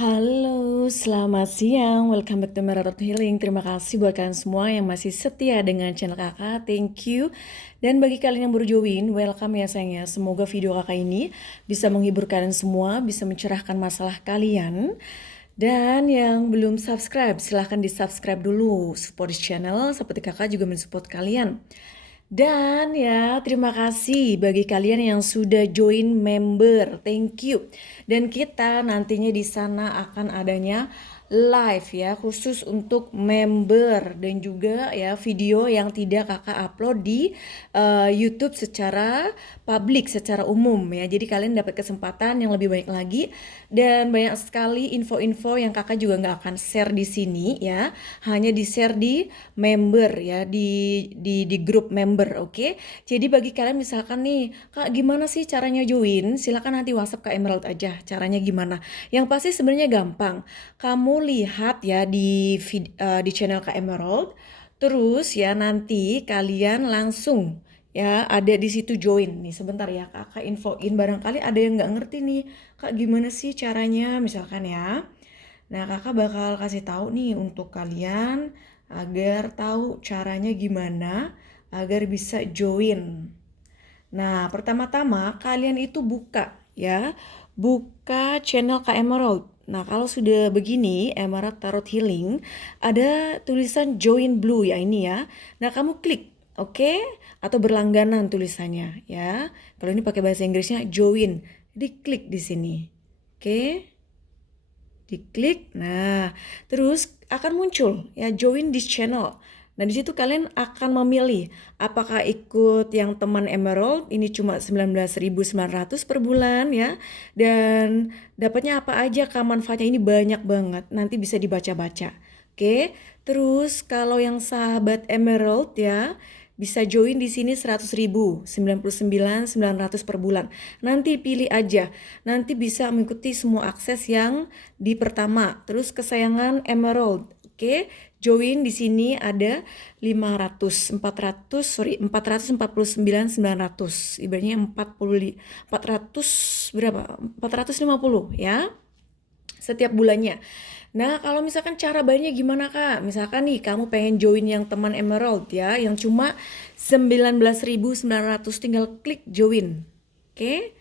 Halo, selamat siang. Welcome back to Marathon Healing. Terima kasih buat kalian semua yang masih setia dengan channel kakak. Thank you. Dan bagi kalian yang baru join, welcome ya sayang ya. Semoga video kakak ini bisa menghibur kalian semua, bisa mencerahkan masalah kalian. Dan yang belum subscribe, silahkan di subscribe dulu. Support this channel, seperti kakak juga mensupport kalian. Dan ya, terima kasih bagi kalian yang sudah join member. Thank you. Dan kita nantinya di sana akan adanya live ya, khusus untuk member dan juga ya video yang tidak kakak upload di YouTube secara publik, secara umum ya. Jadi kalian dapat kesempatan yang lebih baik lagi dan banyak sekali info-info yang kakak juga nggak akan share di sini ya, hanya di share di member ya, di grup member, oke? Jadi bagi kalian misalkan nih, kak gimana sih caranya join? Silakan nanti WhatsApp Kak Emerald aja, caranya gimana? Yang pasti sebenarnya gampang. Kamu lihat ya di channel Kak Emerald, terus ya nanti kalian langsung ya ada di situ join nih. Sebentar ya kakak infoin, barangkali ada yang nggak ngerti nih, kak gimana sih caranya misalkan ya. Nah kakak bakal kasih tahu nih untuk kalian agar tahu caranya gimana agar bisa join. Nah, pertama-tama kalian itu buka ya, buka channel Kak Emerald. Nah, kalau sudah begini, Emerald Tarot Healing, ada tulisan Join Blue ya ini ya. Nah, kamu klik, oke? Atau berlangganan tulisannya ya. Kalau ini pakai bahasa Inggrisnya Join, diklik di sini, oke? Diklik, nah terus akan muncul ya Join this channel. Nah di situ kalian akan memilih apakah ikut yang teman Emerald ini cuma 19.900 per bulan ya, dan dapatnya apa aja, kah manfaatnya ini banyak banget, nanti bisa dibaca-baca. Oke, terus kalau yang sahabat Emerald ya bisa join di sini 100.000, 99.900 per bulan. Nanti pilih aja. Nanti bisa mengikuti semua akses yang di pertama. Terus kesayangan Emerald. Oke, join di sini ada 449.900. Ibaratnya 400 berapa? 450 ya setiap bulannya. Nah, kalau misalkan cara bayarnya gimana Kak? Misalkan nih kamu pengen join yang teman Emerald ya, yang cuma 19.900, tinggal klik join. Oke?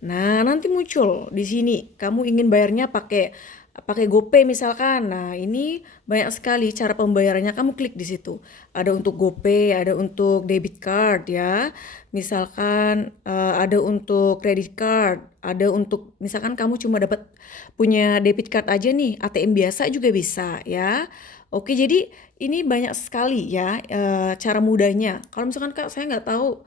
Nah, nanti muncul di sini kamu ingin bayarnya pakai pakai GoPay misalkan. Nah, ini banyak sekali cara pembayarannya. Kamu klik di situ. Ada untuk GoPay, ada untuk debit card ya. Misalkan ada untuk credit card, ada untuk misalkan kamu cuma dapat punya debit card aja nih, ATM biasa juga bisa ya. Oke, jadi ini banyak sekali ya cara mudahnya. Kalau misalkan Kak saya nggak tahu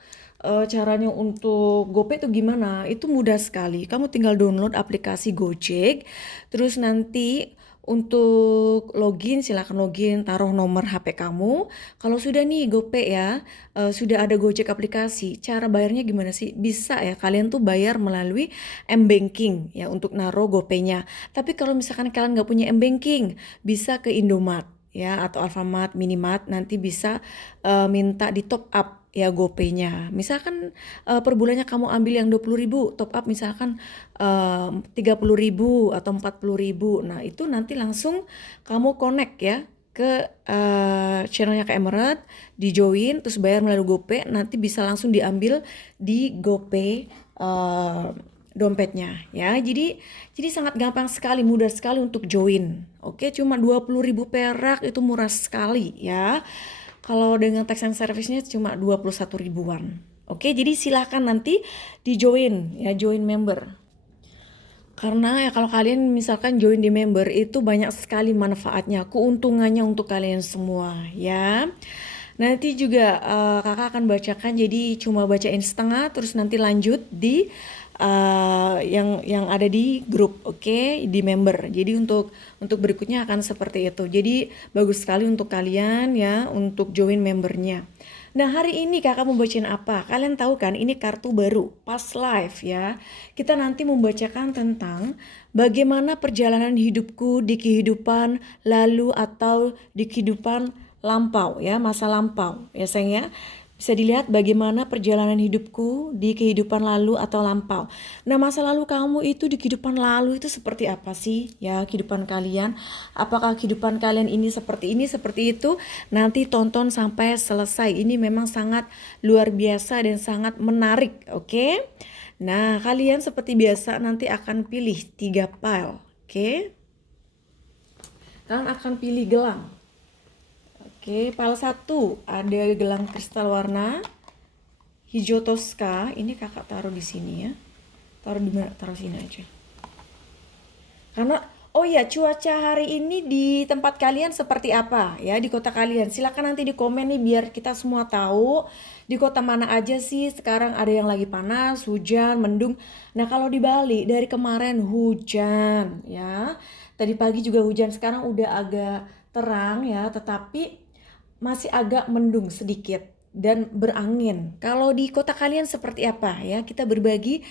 caranya untuk GoPay itu gimana? Itu mudah sekali. Kamu tinggal download aplikasi Gojek. Terus nanti untuk login silakan login, taruh nomor HP kamu. Kalau sudah nih GoPay ya, sudah ada Gojek aplikasi. Cara bayarnya gimana sih? Bisa ya kalian tuh bayar melalui M-Banking ya untuk naruh GoPay-nya. Tapi kalau misalkan kalian nggak punya M-Banking, bisa ke Indomart ya atau Alfamart, Minimart, nanti bisa minta di top up ya GoPay-nya. Misalkan per bulannya kamu ambil yang 20.000, top up misalkan 30.000 atau 40.000. Nah, itu nanti langsung kamu connect ya ke channelnya ke Emerald, di join, terus bayar melalui GoPay, nanti bisa langsung diambil di GoPay dompetnya ya. Jadi sangat gampang sekali, mudah sekali untuk join. Oke, cuma 20.000 perak, itu murah sekali ya. Kalau dengan tax and service-nya cuma 21 ribuan. Oke, jadi silahkan nanti di join ya, join member. Karena ya kalau kalian misalkan join di member itu banyak sekali manfaatnya, keuntungannya untuk kalian semua ya. Nanti juga kakak akan bacakan, jadi cuma bacain setengah terus nanti lanjut di yang ada di grup, oke, di member. Jadi untuk berikutnya akan seperti itu. Jadi bagus sekali untuk kalian ya untuk join membernya. Nah hari ini kakak mau bacain apa? Kalian tahu kan ini kartu baru, Past Life ya. Kita nanti membacakan tentang bagaimana perjalanan hidupku di kehidupan lalu atau di kehidupan lampau ya, masa lampau ya sayang ya. Bisa dilihat bagaimana perjalanan hidupku di kehidupan lalu atau lampau. Nah, masa lalu kamu itu di kehidupan lalu itu seperti apa sih? Ya, kehidupan kalian. Apakah kehidupan kalian ini, seperti itu? Nanti tonton sampai selesai. Ini memang sangat luar biasa dan sangat menarik, oke? Nah, kalian seperti biasa nanti akan pilih 3 file, oke? Kalian akan pilih gelang. Oke, file 1 ada gelang kristal warna hijau Tosca. Ini kakak taruh di sini ya. Taruh di mana? Taruh sini aja. Karena oh ya, cuaca hari ini di tempat kalian seperti apa ya, di kota kalian? Silakan nanti di komen nih biar kita semua tahu di kota mana aja sih sekarang ada yang lagi panas, hujan, mendung. Nah, kalau di Bali dari kemarin hujan ya. Tadi pagi juga hujan, sekarang udah agak terang ya, tetapi masih agak mendung sedikit dan berangin. Kalau di kota kalian seperti apa ya? Kita berbagi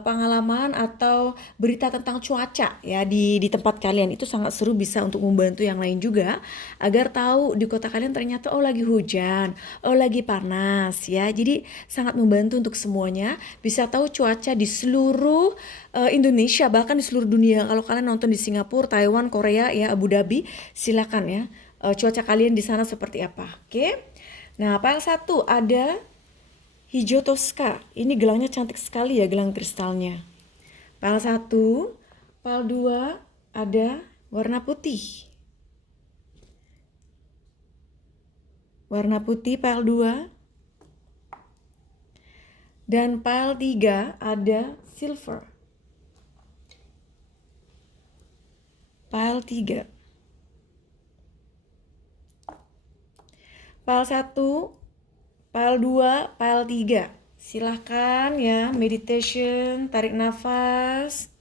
pengalaman atau berita tentang cuaca ya di tempat kalian. Itu sangat seru, bisa untuk membantu yang lain juga agar tahu di kota kalian ternyata oh lagi hujan, oh lagi panas ya. Jadi sangat membantu untuk semuanya bisa tahu cuaca di seluruh Indonesia, bahkan di seluruh dunia. Kalau kalian nonton di Singapura, Taiwan, Korea ya, Abu Dhabi, silakan ya. Cuaca kalian di sana seperti apa? Oke. Nah, file 1 ada hijau Tosca. Ini gelangnya cantik sekali ya, gelang kristalnya. File 1, file 2 ada warna putih. Warna putih file 2. Dan file 3 ada silver. File 3. File 1, file 2, file 3. Silahkan ya, meditation, tarik nafas.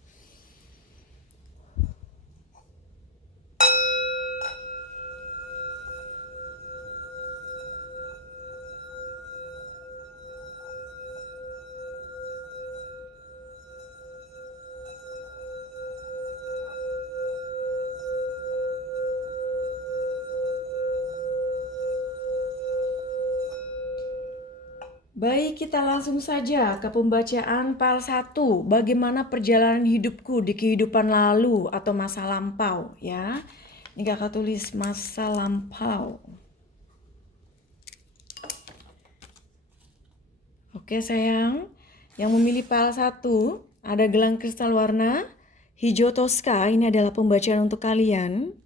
Baik, kita langsung saja ke pembacaan file 1. Bagaimana perjalanan hidupku di kehidupan lalu atau masa lampau ya. Ini kakak tulis masa lampau. Oke sayang, yang memilih file 1 ada gelang kristal warna hijau Tosca. Ini adalah pembacaan untuk kalian.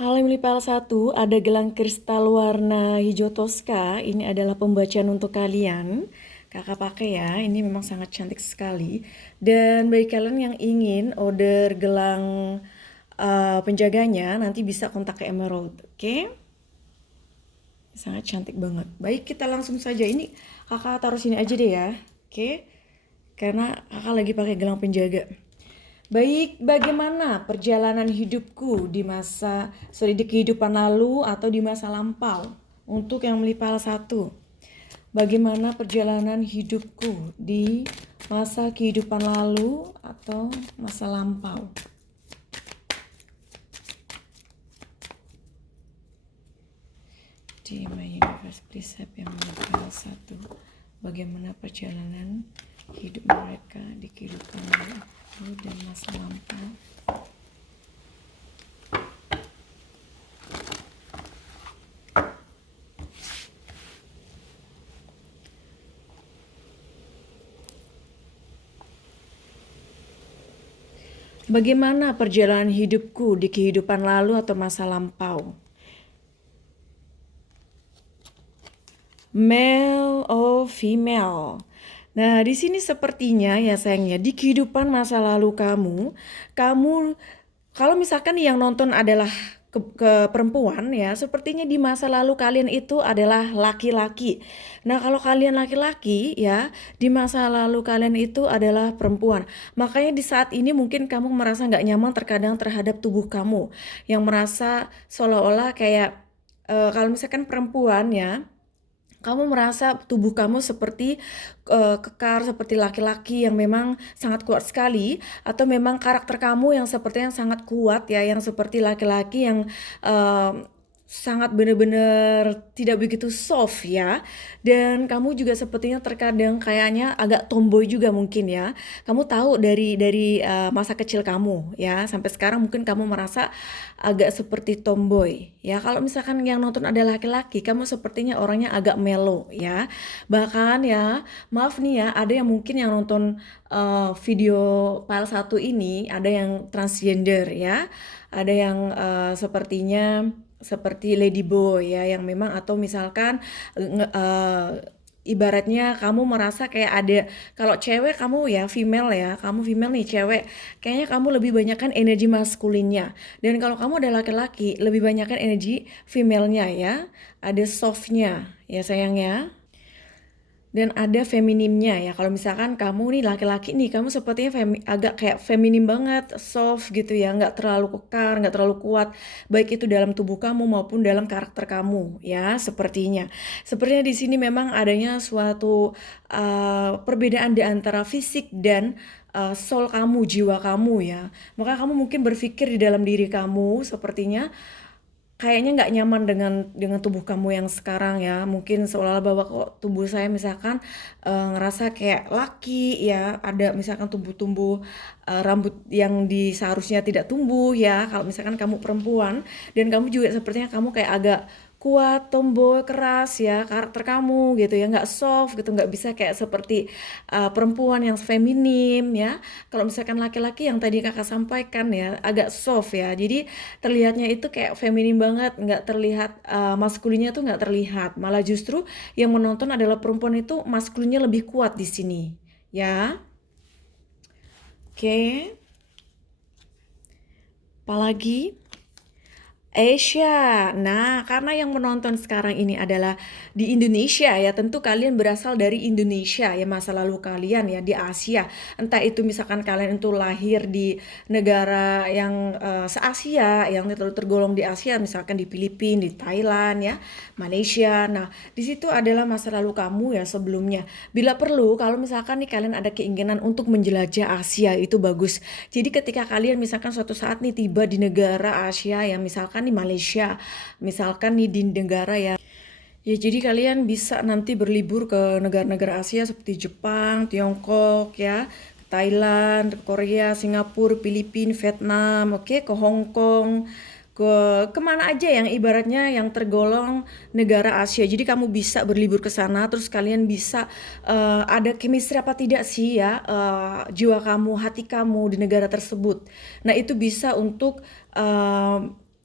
Halo yang memilih file 1 ada gelang kristal warna hijau Tosca. Ini adalah pembacaan untuk kalian. Kakak pakai ya, ini memang sangat cantik sekali. Dan bagi kalian yang ingin order gelang penjaganya, nanti bisa kontak ke Emerald, oke? Sangat cantik banget. Baik, kita langsung saja. Ini kakak taruh sini aja deh ya, oke? Karena kakak lagi pakai gelang penjaga. Baik, bagaimana perjalanan hidupku di di kehidupan lalu atau di masa lampau? Untuk yang memilih file 1. Bagaimana perjalanan hidupku di masa kehidupan lalu atau masa lampau? Di My Universe Precept yang memilih file 1. Bagaimana perjalanan hidup mereka di kehidupan lalu dan masa lampau. Bagaimana perjalanan hidupku di kehidupan lalu atau masa lampau? Male or female? Nah, di sini sepertinya ya sayangnya di kehidupan masa lalu kamu kalau misalkan yang nonton adalah ke perempuan ya, sepertinya di masa lalu kalian itu adalah laki-laki. Nah, kalau kalian laki-laki ya, di masa lalu kalian itu adalah perempuan. Makanya di saat ini mungkin kamu merasa nggak nyaman terkadang terhadap tubuh kamu, yang merasa seolah-olah kayak kalau misalkan perempuan ya, kamu merasa tubuh kamu seperti kekar, seperti laki-laki yang memang sangat kuat sekali, atau memang karakter kamu yang sepertinya sangat kuat ya, yang seperti laki-laki yang sangat benar-benar tidak begitu soft ya. Dan kamu juga sepertinya terkadang kayaknya agak tomboy juga mungkin ya. Kamu tahu dari masa kecil kamu ya, sampai sekarang mungkin kamu merasa agak seperti tomboy ya. Kalau misalkan yang nonton ada laki-laki, kamu sepertinya orangnya agak mellow ya. Bahkan ya, maaf nih ya, ada yang mungkin yang nonton video file satu ini, ada yang transgender ya. Ada yang sepertinya seperti ladyboy ya, yang memang atau misalkan ibaratnya kamu merasa kayak ada, kalau cewek kamu ya female ya, kamu female nih cewek, kayaknya kamu lebih banyak kan energi maskulinnya, dan kalau kamu ada laki-laki lebih banyak kan energi femalenya ya, ada softnya ya sayang ya, dan ada feminimnya ya. Kalau misalkan kamu nih laki-laki nih, kamu sepertinya agak kayak feminim banget, soft gitu ya, nggak terlalu kekar, nggak terlalu kuat, baik itu dalam tubuh kamu maupun dalam karakter kamu ya, sepertinya. Sepertinya di sini memang adanya suatu perbedaan di antara fisik dan soul kamu, jiwa kamu ya. Maka kamu mungkin berpikir di dalam diri kamu sepertinya kayaknya nggak nyaman dengan tubuh kamu yang sekarang ya, mungkin seolah-olah bahwa kok tubuh saya misalkan ngerasa kayak laki ya, ada misalkan tumbuh-tumbuh rambut yang seharusnya tidak tumbuh ya, kalau misalkan kamu perempuan, dan kamu juga sepertinya kamu kayak agak kuat, tomboy, keras ya, karakter kamu gitu ya, nggak soft gitu, nggak bisa kayak seperti perempuan yang feminim ya. Kalau misalkan laki-laki yang tadi kakak sampaikan ya, agak soft ya, jadi terlihatnya itu kayak feminim banget, nggak terlihat maskulinnya tuh nggak terlihat, malah justru yang menonton adalah perempuan itu maskulinnya lebih kuat di sini ya. Oke, apalagi Asia. Nah, karena yang menonton sekarang ini adalah di Indonesia ya, tentu kalian berasal dari Indonesia ya, masa lalu kalian ya di Asia. Entah itu misalkan kalian itu lahir di negara yang se-Asia, yang tergolong di Asia, misalkan di Filipina, di Thailand ya, Malaysia. Nah, di situ adalah masa lalu kamu ya sebelumnya. Bila perlu, kalau misalkan nih kalian ada keinginan untuk menjelajah Asia, itu bagus. Jadi ketika kalian misalkan suatu saat nih tiba di negara Asia yang misalkan di Malaysia, misalkan nih di negara ya, jadi kalian bisa nanti berlibur ke negara-negara Asia seperti Jepang, Tiongkok ya, Thailand, Korea, Singapura, Filipina, Vietnam, oke, ke Hong Kong, ke kemana aja yang ibaratnya yang tergolong negara Asia. Jadi kamu bisa berlibur ke sana, terus kalian bisa ada chemistry apa tidak sih ya, jiwa kamu, hati kamu di negara tersebut. Nah itu bisa untuk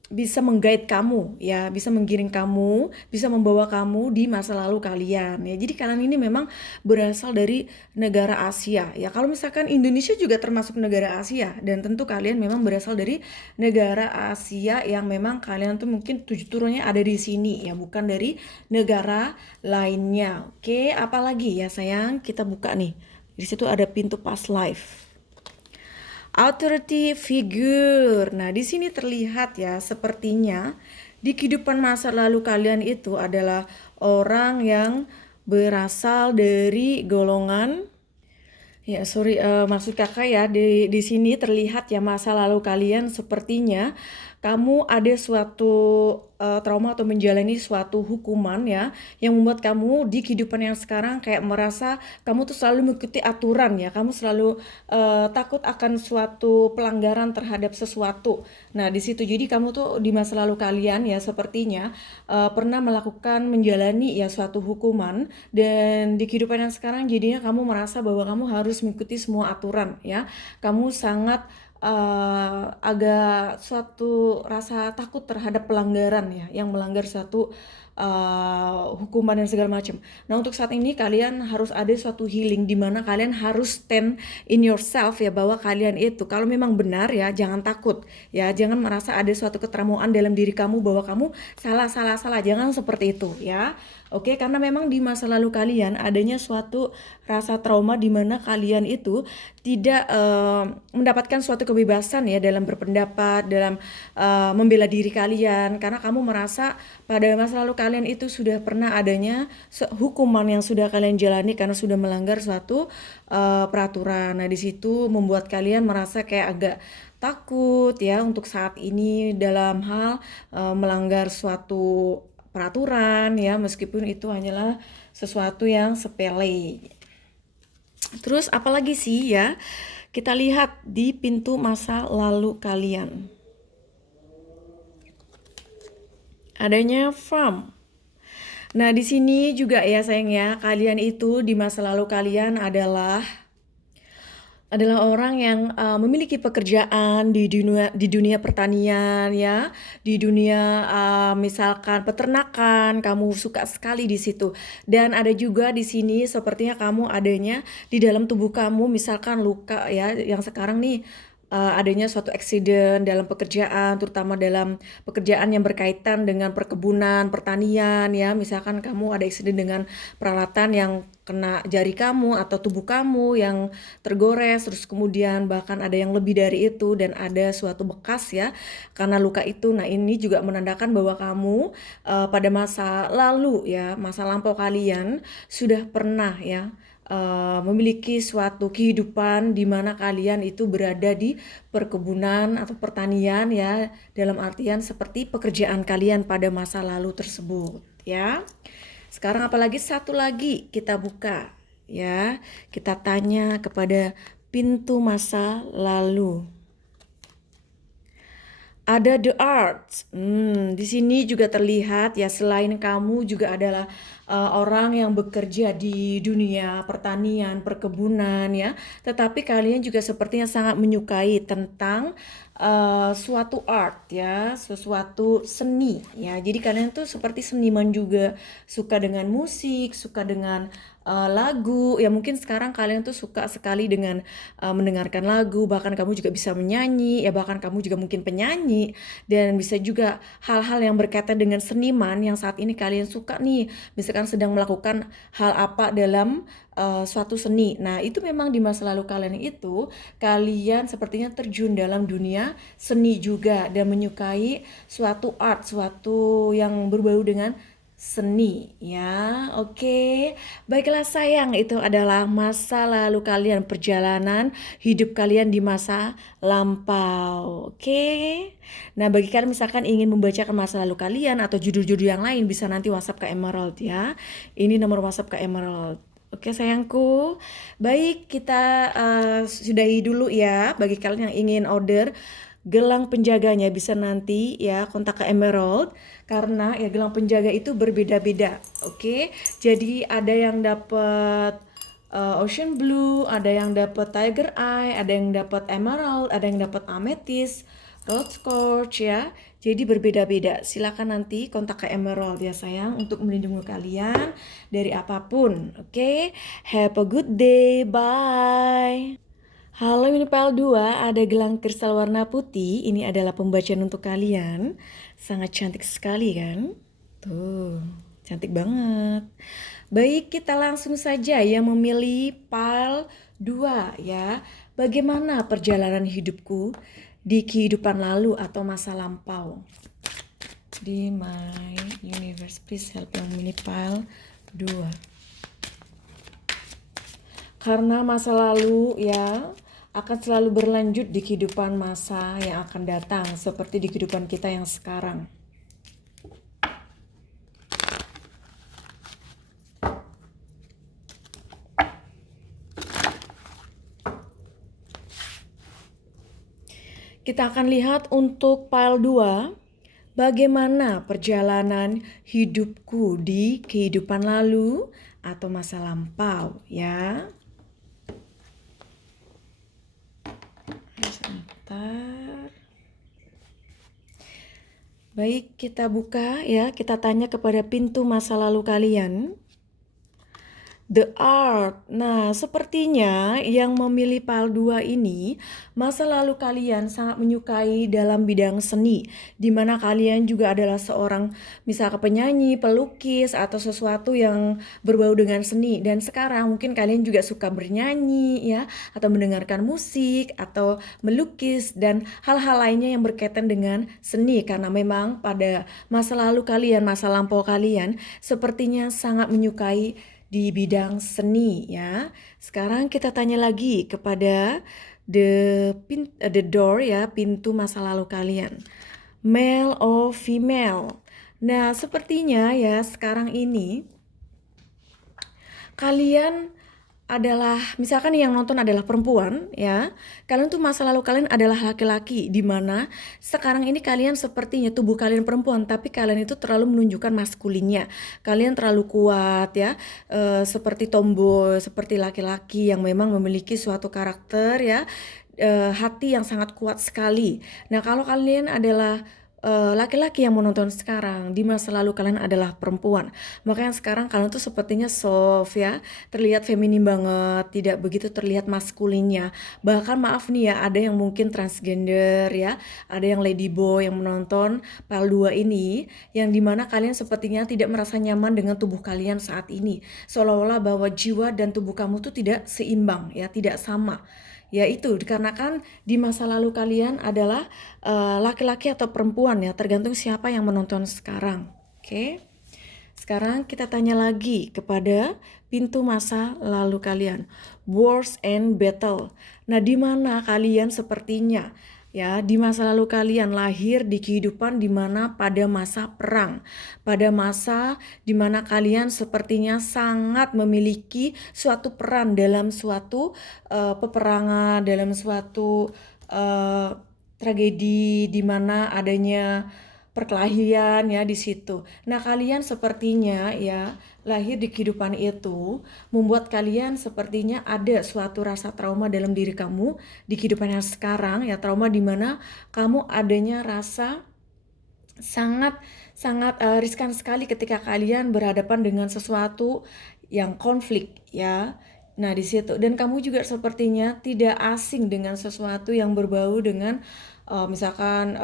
bisa menggait kamu ya, bisa menggiring kamu, bisa membawa kamu di masa lalu kalian ya. Jadi kalian ini memang berasal dari negara Asia ya. Kalau misalkan Indonesia juga termasuk negara Asia, dan tentu kalian memang berasal dari negara Asia yang memang kalian tuh mungkin tujuh turunnya ada di sini ya, bukan dari negara lainnya. Oke, apalagi ya sayang, kita buka nih. Di situ ada pintu past life. Authority figure. Nah, di sini terlihat ya, sepertinya di kehidupan masa lalu kalian itu adalah orang yang berasal dari golongan. Ya, sorry, maksud kakak ya, di sini terlihat ya masa lalu kalian sepertinya kamu ada suatu trauma atau menjalani suatu hukuman ya, yang membuat kamu di kehidupan yang sekarang kayak merasa kamu tuh selalu mengikuti aturan ya, kamu selalu takut akan suatu pelanggaran terhadap sesuatu. Nah, di situ jadi kamu tuh di masa lalu kalian ya sepertinya pernah melakukan menjalani ya suatu hukuman, dan di kehidupan yang sekarang jadinya kamu merasa bahwa kamu harus mengikuti semua aturan ya. Kamu sangat agak suatu rasa takut terhadap pelanggaran ya, yang melanggar suatu hukuman dan segala macam. Nah, untuk saat ini kalian harus ada suatu healing di mana kalian harus stand in yourself ya, bahwa kalian itu kalau memang benar ya, jangan takut ya, jangan merasa ada suatu ketermuan dalam diri kamu bahwa kamu salah, jangan seperti itu ya. Oke, karena memang di masa lalu kalian adanya suatu rasa trauma di mana kalian itu tidak mendapatkan suatu kebebasan ya dalam berpendapat, dalam membela diri kalian, karena kamu merasa pada masa lalu kalian itu sudah pernah adanya hukuman yang sudah kalian jalani karena sudah melanggar suatu peraturan. Nah, di situ membuat kalian merasa kayak agak takut ya untuk saat ini dalam hal melanggar suatu peraturan ya, meskipun itu hanyalah sesuatu yang sepele. Terus apalagi sih ya? Kita lihat di pintu masa lalu kalian. Adanya from. Nah, di sini juga ya sayang ya, kalian itu di masa lalu kalian adalah orang yang memiliki pekerjaan di dunia pertanian ya, di dunia misalkan peternakan, kamu suka sekali di situ. Dan ada juga di sini sepertinya kamu adanya di dalam tubuh kamu misalkan luka ya, yang sekarang nih adanya suatu accident dalam pekerjaan, terutama dalam pekerjaan yang berkaitan dengan perkebunan, pertanian ya. Misalkan kamu ada accident dengan peralatan yang kena jari kamu atau tubuh kamu yang tergores, terus kemudian bahkan ada yang lebih dari itu dan ada suatu bekas ya karena luka itu. Nah, ini juga menandakan bahwa kamu pada masa lalu ya, masa lampau kalian sudah pernah ya memiliki suatu kehidupan di mana kalian itu berada di perkebunan atau pertanian ya, dalam artian seperti pekerjaan kalian pada masa lalu tersebut ya. Sekarang apalagi satu lagi kita buka ya, kita tanya kepada pintu masa lalu. Ada the arts. Di sini juga terlihat ya, selain kamu juga adalah orang yang bekerja di dunia pertanian, perkebunan ya. Tetapi kalian juga sepertinya sangat menyukai tentang suatu art ya, sesuatu seni ya. Jadi kalian tuh seperti seniman juga, suka dengan musik, suka dengan lagu ya. Mungkin sekarang kalian tuh suka sekali dengan mendengarkan lagu, bahkan kamu juga bisa menyanyi ya, bahkan kamu juga mungkin penyanyi dan bisa juga hal-hal yang berkaitan dengan seniman yang saat ini kalian suka nih, misalkan sedang melakukan hal apa dalam suatu seni. Nah, itu memang di masa lalu kalian itu kalian sepertinya terjun dalam dunia seni juga dan menyukai suatu art, suatu yang berbau dengan seni ya. Oke. Baiklah sayang, itu adalah masa lalu kalian, perjalanan hidup kalian di masa lampau. Oke. Nah, bagi kalian misalkan ingin membacakan masa lalu kalian atau judul-judul yang lain, bisa nanti WhatsApp ke Emerald ya. Ini nomor WhatsApp ke Emerald. Oke sayangku. Baik, kita sudahi dulu ya. Bagi kalian yang ingin order gelang penjaganya bisa nanti ya kontak ke Emerald, karena ya gelang penjaga itu berbeda-beda. Oke. Jadi ada yang dapat ocean blue, ada yang dapat tiger eye, ada yang dapat emerald, ada yang dapat amethyst, rose quartz ya. Jadi berbeda-beda. Silakan nanti kontak ke Emerald ya sayang untuk melindungi kalian dari apapun. Oke. Have a good day. Bye. Halo Minipal 2, ada gelang kristal warna putih. Ini adalah pembacaan untuk kalian. Sangat cantik sekali kan? Tuh, cantik banget. Baik, kita langsung saja ya memilih pile 2 ya. Bagaimana perjalanan hidupku di kehidupan lalu atau masa lampau? Di my universe, please help yang Minipal 2. Karena masa lalu ya akan selalu berlanjut di kehidupan masa yang akan datang, seperti di kehidupan kita yang sekarang. Kita akan lihat untuk pile 2, bagaimana perjalanan hidupku di kehidupan lalu atau masa lampau ya. Sebentar. Baik, kita buka ya, kita tanya kepada pintu masa lalu kalian. The art. Nah, sepertinya yang memilih pile 2 ini, masa lalu kalian sangat menyukai dalam bidang seni, di mana kalian juga adalah seorang misalnya penyanyi, pelukis, atau sesuatu yang berbau dengan seni. Dan sekarang mungkin kalian juga suka bernyanyi ya, atau mendengarkan musik, atau melukis, dan hal-hal lainnya yang berkaitan dengan seni. Karena memang pada masa lalu kalian, masa lampau kalian, sepertinya sangat menyukai di bidang seni ya. Sekarang kita tanya lagi kepada the door ya, pintu masa lalu kalian. Male or female. Nah, sepertinya ya sekarang ini kalian adalah, misalkan yang nonton adalah perempuan ya, kalian tuh masa lalu kalian adalah laki-laki, di mana sekarang ini kalian sepertinya tubuh kalian perempuan tapi kalian itu terlalu menunjukkan maskulinnya, kalian terlalu kuat ya, seperti tomboy, seperti laki-laki yang memang memiliki suatu karakter ya, hati yang sangat kuat sekali. Nah, kalau kalian adalah laki-laki yang menonton sekarang, di masa lalu kalian adalah perempuan. Makanya sekarang kalian tuh sepertinya soft ya, terlihat feminim banget, tidak begitu terlihat maskulinnya. Bahkan maaf nih ya, ada yang mungkin transgender ya, ada yang ladyboy yang menonton PL 2 ini, yang dimana kalian sepertinya tidak merasa nyaman dengan tubuh kalian saat ini. Seolah-olah bahwa jiwa dan tubuh kamu tuh tidak seimbang ya, tidak sama. Ya itu dikarenakan di masa lalu kalian adalah laki-laki atau perempuan ya, tergantung siapa yang menonton sekarang. Oke. Sekarang kita tanya lagi kepada pintu masa lalu kalian. Wars and battle. Nah, di mana kalian sepertinya ya, di masa lalu kalian lahir di kehidupan di mana pada masa perang, pada masa di mana kalian sepertinya sangat memiliki suatu peran dalam suatu peperangan, dalam suatu tragedi di mana adanya perkelahian ya di situ. Nah, kalian sepertinya ya lahir di kehidupan itu membuat kalian sepertinya ada suatu rasa trauma dalam diri kamu di kehidupan yang sekarang ya, trauma di mana kamu adanya rasa sangat riskan sekali ketika kalian berhadapan dengan sesuatu yang konflik ya. Nah, di situ dan kamu juga sepertinya tidak asing dengan sesuatu yang berbau dengan misalkan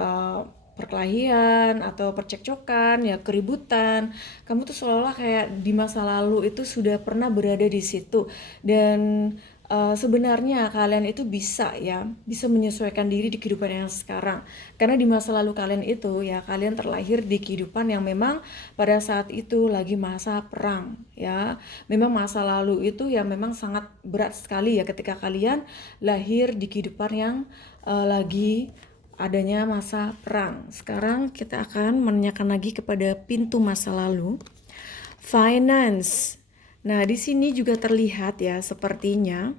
perkelahian atau percekcokan ya, keributan. Kamu tuh seolah-olah kayak di masa lalu itu sudah pernah berada di situ, dan sebenarnya kalian itu bisa ya, bisa menyesuaikan diri di kehidupan yang sekarang. Karena di masa lalu kalian itu ya, kalian terlahir di kehidupan yang memang pada saat itu lagi masa perang ya. Memang masa lalu itu ya memang sangat berat sekali ya ketika kalian lahir di kehidupan yang lagi adanya masa perang. Sekarang kita akan menanyakan lagi kepada pintu masa lalu. Finance. Nah, di sini juga terlihat ya sepertinya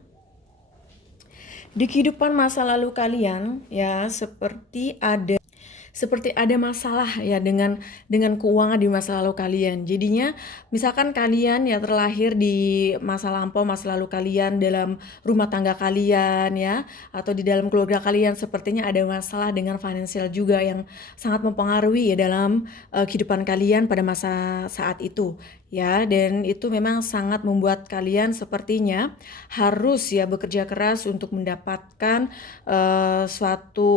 di kehidupan masa lalu kalian ya seperti ada masalah ya dengan keuangan di masa lalu kalian. Jadinya misalkan kalian ya terlahir di masa lampau, masa lalu kalian dalam rumah tangga kalian ya, atau di dalam keluarga kalian sepertinya ada masalah dengan finansial juga yang sangat mempengaruhi ya dalam kehidupan kalian pada masa saat itu ya, dan itu memang sangat membuat kalian sepertinya harus ya bekerja keras untuk mendapatkan suatu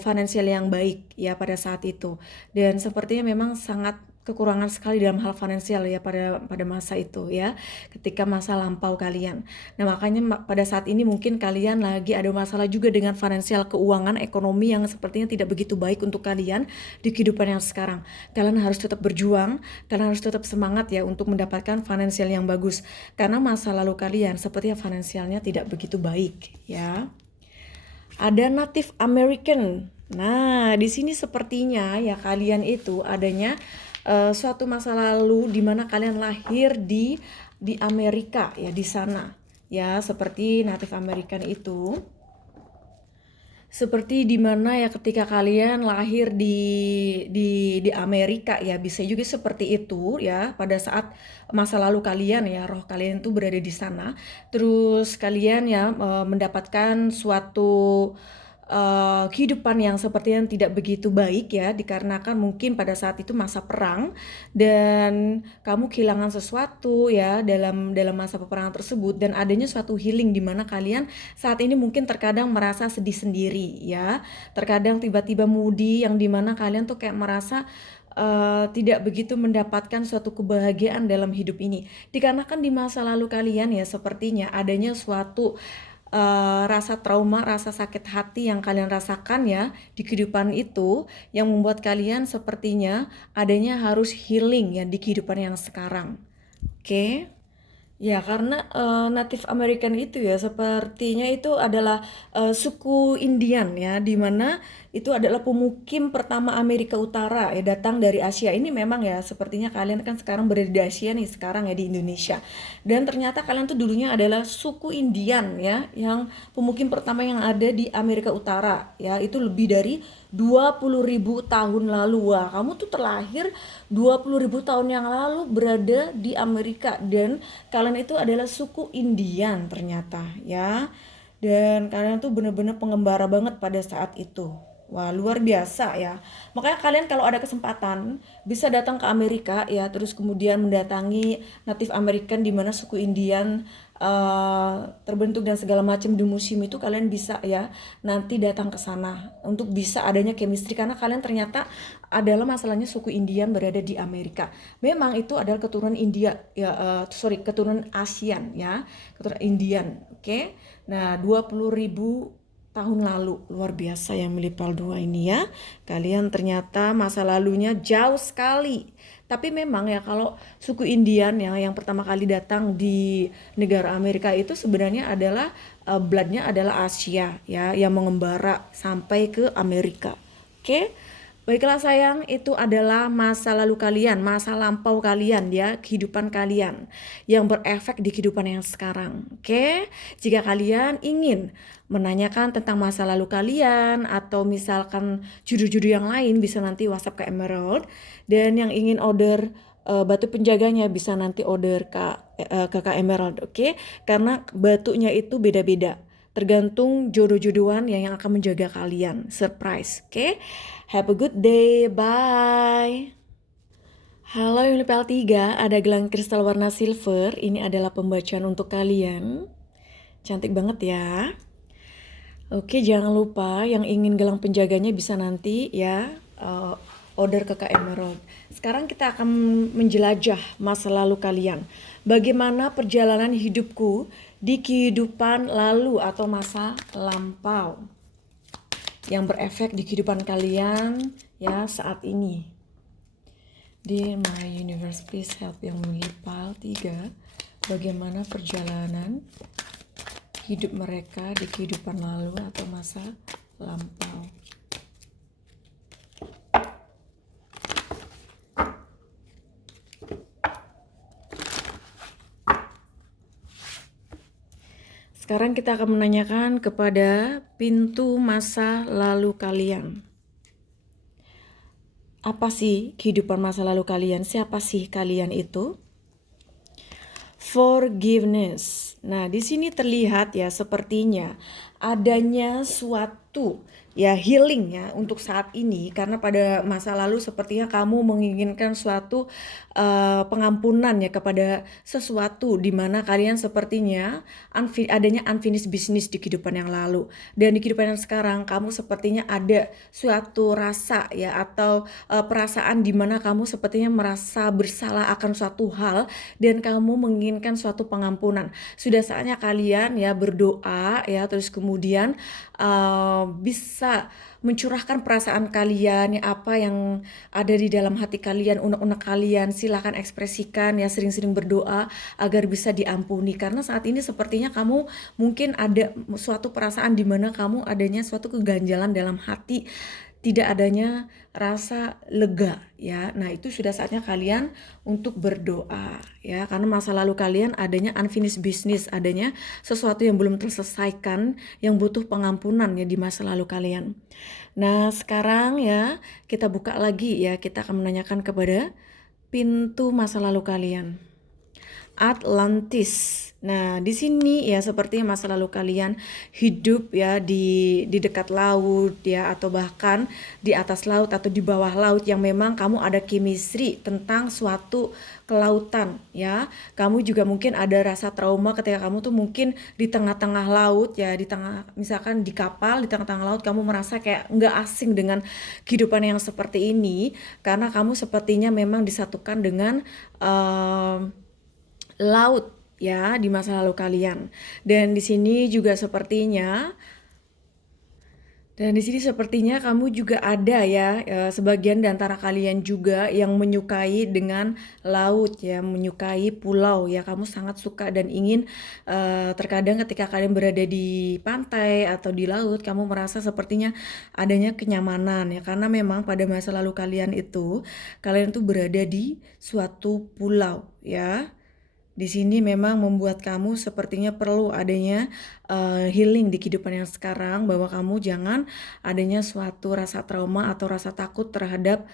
finansial yang baik ya pada saat itu, dan sepertinya memang sangat kekurangan sekali dalam hal finansial ya pada masa itu ya, ketika masa lampau kalian. Nah, makanya pada saat ini mungkin kalian lagi ada masalah juga dengan finansial, keuangan, ekonomi yang sepertinya tidak begitu baik untuk kalian di kehidupan yang sekarang. Kalian harus tetap berjuang, kalian harus tetap semangat ya untuk mendapatkan finansial yang bagus, karena masa lalu kalian sepertinya finansialnya tidak begitu baik ya. Ada Native American. Nah, di sini sepertinya ya kalian itu adanya suatu masa lalu di mana kalian lahir di Amerika ya, di sana ya, seperti Native American itu. Seperti di mana ya ketika kalian lahir di Amerika ya, bisa juga seperti itu ya pada saat masa lalu kalian ya, roh kalian tuh berada di sana. Terus kalian ya mendapatkan suatu kehidupan yang sepertinya tidak begitu baik ya, dikarenakan mungkin pada saat itu masa perang dan kamu kehilangan sesuatu ya dalam masa peperangan tersebut, dan adanya suatu healing di mana kalian saat ini mungkin terkadang merasa sedih sendiri ya, terkadang tiba-tiba moody yang dimana kalian tuh kayak merasa tidak begitu mendapatkan suatu kebahagiaan dalam hidup ini, dikarenakan di masa lalu kalian ya sepertinya adanya suatu rasa trauma, rasa sakit hati yang kalian rasakan ya di kehidupan itu, yang membuat kalian sepertinya adanya harus healing ya di kehidupan yang sekarang. Oke. Ya, karena Native American itu ya sepertinya itu adalah suku Indian ya, di mana itu adalah pemukim pertama Amerika Utara ya, datang dari Asia. Ini memang ya sepertinya kalian kan sekarang berada di Asia nih sekarang ya di Indonesia. Dan ternyata kalian tuh dulunya adalah suku Indian ya, yang pemukim pertama yang ada di Amerika Utara ya. Itu lebih dari 20.000 tahun lalu. Wah, kamu tuh terlahir 20.000 tahun yang lalu berada di Amerika, dan kalian itu adalah suku Indian ternyata ya. Dan kalian tuh bener-bener pengembara banget pada saat itu. Wah, luar biasa ya. Makanya kalian kalau ada kesempatan bisa datang ke Amerika ya, terus kemudian mendatangi Native American di mana suku Indian terbentuk dan segala macam di museum itu. Kalian bisa ya nanti datang ke sana untuk bisa adanya chemistry, karena kalian ternyata adalah masalahnya suku Indian berada di Amerika. Memang itu adalah keturunan India ya, keturunan ASEAN ya, keturunan Indian. Oke. Nah, 20.000 tahun lalu, luar biasa yang melipal dua ini ya. Kalian ternyata masa lalunya jauh sekali. Tapi memang ya kalau suku Indian yang pertama kali datang di negara Amerika itu sebenarnya adalah bloodnya adalah Asia ya, yang mengembara sampai ke Amerika. Oke. Baiklah sayang, itu adalah masa lalu kalian, masa lampau kalian ya, kehidupan kalian yang berefek di kehidupan yang sekarang. Oke, jika kalian ingin menanyakan tentang masa lalu kalian atau misalkan judul-judul yang lain, bisa nanti WhatsApp ke Emerald. Dan yang ingin order batu penjaganya bisa nanti order ke Kak Emerald, oke? Karena batunya itu beda-beda. Tergantung jodoh-jodohan yang akan menjaga kalian. Surprise, oke? Have a good day, bye. Halo Unip L3, ada gelang kristal warna silver. Ini adalah pembacaan untuk kalian. Cantik banget ya. Oke, jangan lupa yang ingin gelang penjaganya bisa nanti ya order ke Kak Emerald. Sekarang kita akan menjelajah masa lalu kalian. Bagaimana perjalanan hidupku di kehidupan lalu atau masa lampau yang berefek di kehidupan kalian ya saat ini. Dear my universe, please help yang melipal 3. Bagaimana perjalanan hidup mereka di kehidupan lalu atau masa lampau. Sekarang kita akan menanyakan kepada pintu masa lalu kalian. Apa sih kehidupan masa lalu kalian? Siapa sih kalian itu? Forgiveness. Nah, di sini terlihat ya sepertinya adanya suatu ya healing ya untuk saat ini, karena pada masa lalu sepertinya kamu menginginkan suatu pengampunan ya kepada sesuatu, di mana kalian sepertinya adanya unfinished business di kehidupan yang lalu, dan di kehidupan yang sekarang kamu sepertinya ada suatu rasa ya atau perasaan di mana kamu sepertinya merasa bersalah akan suatu hal dan kamu menginginkan suatu pengampunan. Sudah saatnya kalian ya berdoa ya, terus kemudian bisa mencurahkan perasaan kalian ya, apa yang ada di dalam hati kalian, unek-unek kalian, silahkan ekspresikan ya, sering-sering berdoa agar bisa diampuni, karena saat ini sepertinya kamu mungkin ada suatu perasaan di mana kamu adanya suatu keganjalan dalam hati, tidak adanya rasa lega ya. Nah, itu sudah saatnya kalian untuk berdoa ya, karena masa lalu kalian adanya unfinished business, adanya sesuatu yang belum terselesaikan yang butuh pengampunan ya di masa lalu kalian. Nah, sekarang ya kita buka lagi ya, kita akan menanyakan kepada pintu masa lalu kalian. Atlantis. Nah, di sini ya sepertinya masa lalu kalian hidup ya di dekat laut ya, atau bahkan di atas laut atau di bawah laut, yang memang kamu ada chemistry tentang suatu kelautan ya. Kamu juga mungkin ada rasa trauma ketika kamu tuh mungkin di tengah-tengah laut ya, di tengah misalkan di kapal di tengah-tengah laut, kamu merasa kayak nggak asing dengan kehidupan yang seperti ini, karena kamu sepertinya memang disatukan dengan laut ya di masa lalu kalian. Dan di sini juga sepertinya Dan di sini sepertinya kamu juga ada ya, sebagian di antara kalian juga yang menyukai dengan laut ya, menyukai pulau ya. Kamu sangat suka dan ingin, terkadang ketika kalian berada di pantai atau di laut, kamu merasa sepertinya adanya kenyamanan ya. Karena memang pada masa lalu kalian itu, kalian tuh berada di suatu pulau ya. Di sini memang membuat kamu sepertinya perlu adanya healing di kehidupan yang sekarang, bahwa kamu jangan adanya suatu rasa trauma atau rasa takut terhadap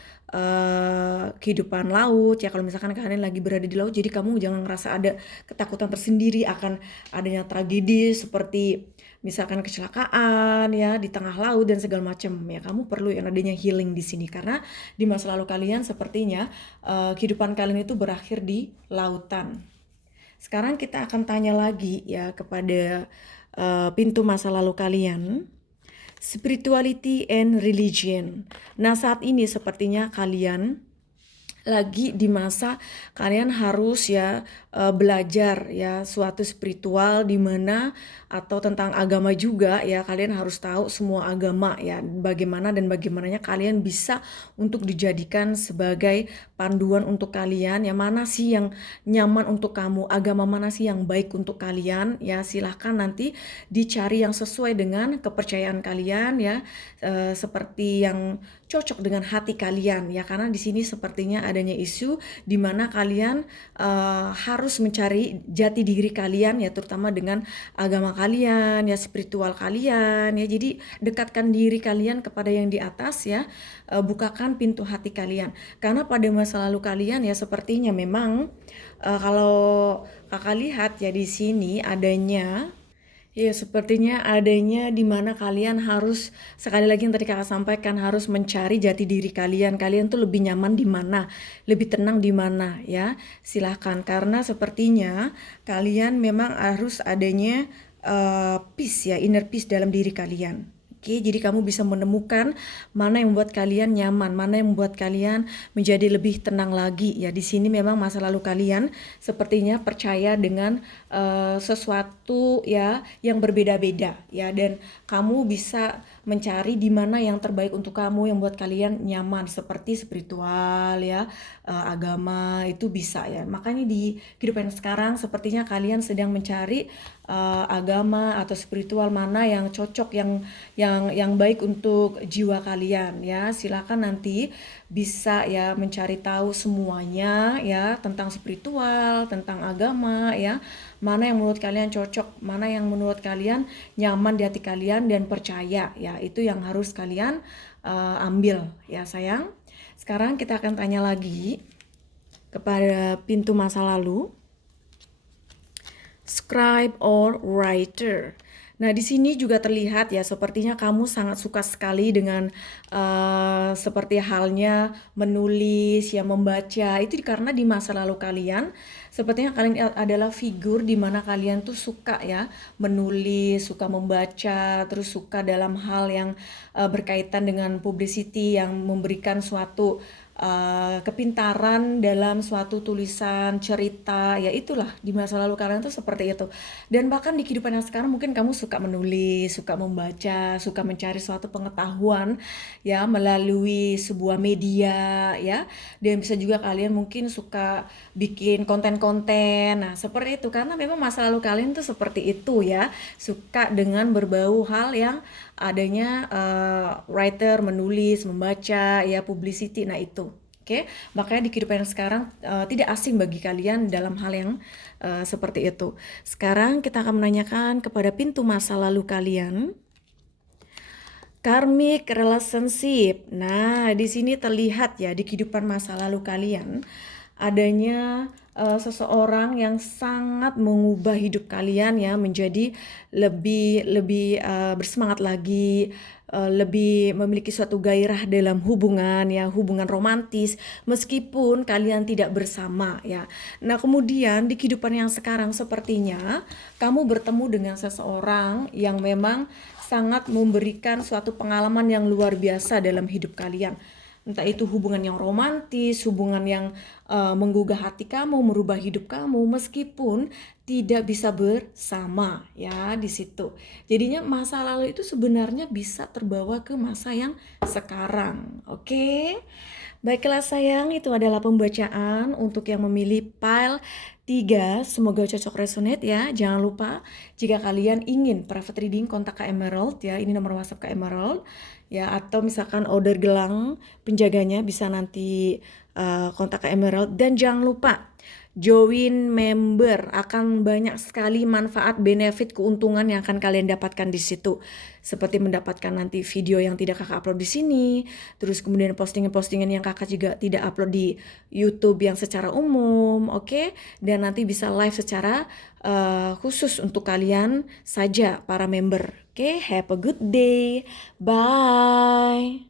kehidupan laut ya. Kalau misalkan kalian lagi berada di laut, jadi kamu jangan ngerasa ada ketakutan tersendiri akan adanya tragedi seperti misalkan kecelakaan ya di tengah laut dan segala macam ya. Kamu perlu yang adanya healing di sini, karena di masa lalu kalian sepertinya kehidupan kalian itu berakhir di lautan. Sekarang kita akan tanya lagi ya kepada pintu masa lalu kalian. Spirituality and religion. Nah, saat ini sepertinya kalian lagi di masa kalian harus ya belajar ya suatu spiritual di mana, atau tentang agama juga ya. Kalian harus tahu semua agama ya, bagaimana dan bagaimananya kalian bisa untuk dijadikan sebagai panduan untuk kalian ya. Mana sih yang nyaman untuk kamu, agama mana sih yang baik untuk kalian ya. Silahkan nanti dicari yang sesuai dengan kepercayaan kalian ya, seperti yang cocok dengan hati kalian ya. Karena di sini sepertinya adanya isu di mana kalian harus mencari jati diri kalian ya, terutama dengan agama kalian ya, spiritual kalian ya. Jadi dekatkan diri kalian kepada yang di atas ya, bukakan pintu hati kalian. Karena pada masa lalu kalian ya sepertinya memang kalau kakak lihat ya di sini adanya ya, sepertinya adanya di mana kalian harus, sekali lagi yang tadi kakak sampaikan, harus mencari jati diri kalian. Kalian tuh lebih nyaman di mana, lebih tenang di mana ya. Silahkan, karena sepertinya kalian memang harus adanya peace ya, inner peace dalam diri kalian. Oke, jadi kamu bisa menemukan mana yang membuat kalian nyaman, mana yang membuat kalian menjadi lebih tenang lagi ya. Di sini memang masa lalu kalian sepertinya percaya dengan sesuatu ya yang berbeda-beda ya, dan kamu bisa mencari di mana yang terbaik untuk kamu, yang buat kalian nyaman, seperti spiritual ya, agama itu bisa ya. Makanya di kehidupan sekarang sepertinya kalian sedang mencari agama atau spiritual mana yang cocok, yang baik untuk jiwa kalian ya. Silakan nanti bisa ya mencari tahu semuanya ya tentang spiritual, tentang agama ya. Mana yang menurut kalian cocok, mana yang menurut kalian nyaman di hati kalian dan percaya ya. Itu yang harus kalian ambil ya sayang. Sekarang kita akan tanya lagi kepada pintu masa lalu. Scribe or writer. Nah, di sini juga terlihat ya, sepertinya kamu sangat suka sekali dengan seperti halnya menulis ya, membaca. Itu karena di masa lalu kalian, sepertinya kalian adalah figur di mana kalian tuh suka ya menulis, suka membaca, terus suka dalam hal yang berkaitan dengan publicity, yang memberikan suatu kepintaran dalam suatu tulisan, cerita ya. Itulah di masa lalu kalian tuh seperti itu. Dan bahkan di kehidupan yang sekarang mungkin kamu suka menulis, suka membaca, suka mencari suatu pengetahuan ya melalui sebuah media ya. Dan bisa juga kalian mungkin suka bikin konten-konten. Nah, seperti itu karena memang masa lalu kalian tuh seperti itu ya. Suka dengan berbau hal yang adanya writer, menulis, membaca ya, publicity. Nah, itu. Oke, makanya di kehidupan yang sekarang tidak asing bagi kalian dalam hal yang seperti itu. Sekarang kita akan menanyakan kepada pintu masa lalu kalian. Karmic relationship. Nah, di sini terlihat ya di kehidupan masa lalu kalian adanya seseorang yang sangat mengubah hidup kalian ya menjadi lebih bersemangat lagi, lebih memiliki suatu gairah dalam hubungan ya, hubungan romantis meskipun kalian tidak bersama ya. Nah, kemudian di kehidupan yang sekarang sepertinya kamu bertemu dengan seseorang yang memang sangat memberikan suatu pengalaman yang luar biasa dalam hidup kalian. entah itu hubungan yang romantis, hubungan yang menggugah hati kamu, merubah hidup kamu, meskipun tidak bisa bersama ya di situ. Jadinya masa lalu itu sebenarnya bisa terbawa ke masa yang sekarang. Oke? Baiklah sayang, itu adalah pembacaan untuk yang memilih file 3. Semoga cocok resonate ya. Jangan lupa jika kalian ingin private reading kontak Kak Emerald ya. Ini nomor WhatsApp Kak Emerald ya, atau misalkan order gelang penjaganya bisa nanti kontak Kak Emerald. Dan jangan lupa join member, akan banyak sekali manfaat, benefit, keuntungan yang akan kalian dapatkan di situ. Seperti mendapatkan nanti video yang tidak kakak upload di sini, terus kemudian postingan-postingan yang kakak juga tidak upload di YouTube yang secara umum, oke? Dan nanti bisa live secara khusus untuk kalian saja para member. Oke, have a good day. Bye.